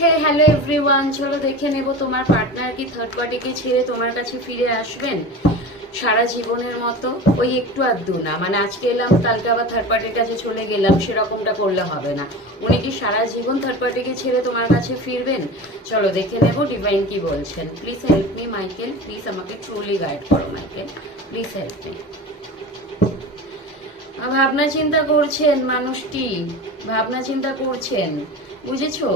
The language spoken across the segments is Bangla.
হ্যালো এভরিওয়ান, চলো দেখে নেব তোমার পার্টনার কি থার্ড পার্টিকে ছেড়ে তোমার কাছে ফিরে আসবেন সারা জীবনের মতো। ওই একটু আধটু না, মানে আজকে এলাম কালকে আবার থার্ড পার্টির কাছে চলে গেলাম, সেরকমটা করলে হবে না। উনি কি সারা জীবন থার্ড পার্টিকে ছেড়ে তোমার কাছে ফিরবেন? চলো দেখে নেব ডিভাইন কি বলছেন। Please help me Michael, please আমাকে ট্রুলি গাইড করো মাইকেল, প্লিজ হেল্প মি। ভাবনা চিন্তা করছেন মানুষটি, ভাবনা চিন্তা করছেন, বুঝেছো?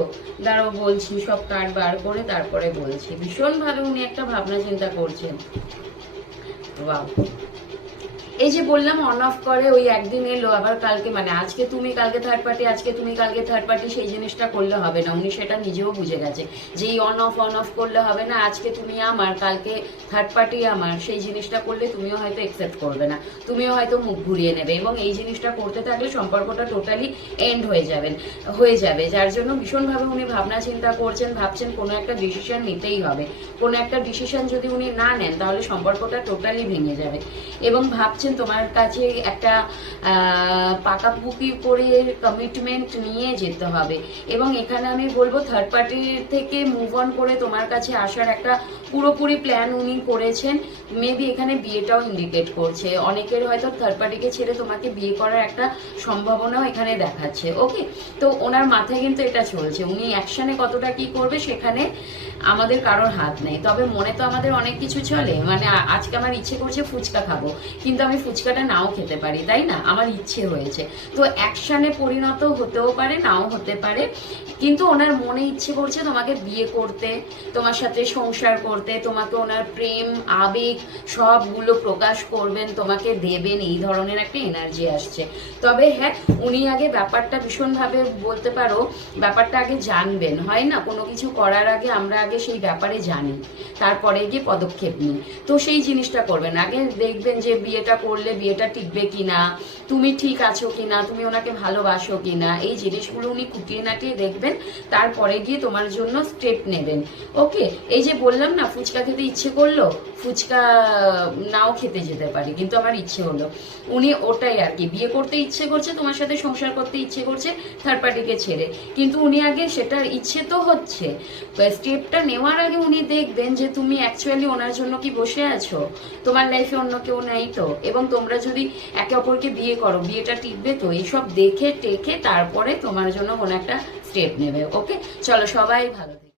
দাঁড়াও বলছি, সব কার্ড বার করে তারপরে বলছি। ভীষণভাবে উনি একটা ভাবনা চিন্তা করছেন। ওয়াও, এই যে বললাম অন অফ করে, ওই একদিন এলো আবার কালকে, মানে আজকে তুমি কালকে থার্ড পার্টি, আজকে তুমি কালকে থার্ড পার্টি, সেই জিনিসটা করলে হবে না। উনি সেটা নিজেও বুঝে গেছে যে এই অন অফ করলে হবে না। আজকে তুমি আমার, কালকে থার্ড পার্টি আমার, সেই জিনিসটা করলে তুমিও হয়তো একসেপ্ট করবে না, তুমিও হয়তো মুখ ঘুরিয়ে নেবে, এবং এই জিনিসটা করতে থাকলে সম্পর্কটা টোটালি এন্ড হয়ে যাবে। যার জন্য ভীষণভাবে উনি ভাবনা চিন্তা করছেন, ভাবছেন কোনো একটা ডিসিশন নিতেই হবে। কোনো একটা ডিসিশন যদি উনি না নেন তাহলে সম্পর্কটা টোটালি ভেঙে যাবে, এবং ভাবছেন তোমার কাছে একটা পাকাপুকি করে কমিটমেন্ট নিয়ে যেতে হবে। এবং এখানে আমি বলবো থার্ড পার্টির থেকে মুভ অন করে তোমার কাছে আসার একটা পুরোপুরি প্ল্যান উনি করেছেন। মেবি এখানে বিয়েটাও ইন্ডিকেট করছে। অনেকের হয়তো থার্ড পার্টিকে ছেড়ে তোমাকে বিয়ে করার একটা সম্ভাবনাও এখানে দেখাচ্ছে। ওকে, তো ওনার মাথায় কিন্তু এটা চলছে। উনি অ্যাকশনে কতটা কি করবে সেখানে আমাদের কারোর হাত নেই, তবে মনে তো আমাদের অনেক কিছু চলে। মানে আজকে আমার ইচ্ছে করছে ফুচকা খাবো, কিন্তু আমি ফুচকাটা নাও খেতে পারি, তাই না? আমার ইচ্ছে হয়েছে, তো অ্যাকশনে পরিণত হতেও পারে, নাও হতে পারে। কিন্তু ওনার মনে ইচ্ছে করছে তোমাকে বিয়ে করতে, তোমার সাথে সংসার করতে, তোমাকে ওনার প্রেম আবেগ সবগুলো প্রকাশ করবেন, তোমাকে দেবেন, এই ধরনের একটা এনার্জি আসছে। তবে হ্যাঁ, উনি আগে ব্যাপারটা ভীষণভাবে বলতে পারো, ব্যাপারটা আগে জানবেন। হয় না, কোনো কিছু করার আগে আমরা আগে সেই ব্যাপারে জানি, তারপরে গিয়ে পদক্ষেপ নিই। তো সেই জিনিসটা করবেন। আগে দেখবেন যে বিয়েটা করলে বিয়েটা টিকবে কিনা, তুমি ঠিক আছো কিনা, তুমি ওনাকে ভালোবাসো কিনা, এই জিনিসগুলো উনি খুঁটিয়ে নাটিয়ে দেখবেন, তারপরে গিয়ে তোমার জন্য স্টেপ নেবেন। ওকে, এই যে বললাম না ফুচকা খেতে ইচ্ছে করলো, ফুচকা নাও খেতে যেতে পারি, কিন্তু আমার ইচ্ছে হলো। উনি ওটাই আর কি, বিয়ে করতে ইচ্ছে করছে, তোমার সাথে সংসার করতে ইচ্ছে করছে থার্ড পার্টিকে ছেড়ে, কিন্তু উনি আগে সেটার ইচ্ছে তো হচ্ছে, স্টেপটা নেওয়ার আগে উনি দেখবেন যে তুমি অ্যাকচুয়ালি ওনার জন্য কি বসে আছো, তোমার লাইফে অন্য কেউ নেই তো, এবং তোমরা যদি একে অপরকে বিয়ে করো বিয়েটা টিকবে তো, এইসব দেখে টেকে তারপরে তোমার জন্য কোনো একটা স্টেপ নেবে। ওকে, চলো সবাই ভালো।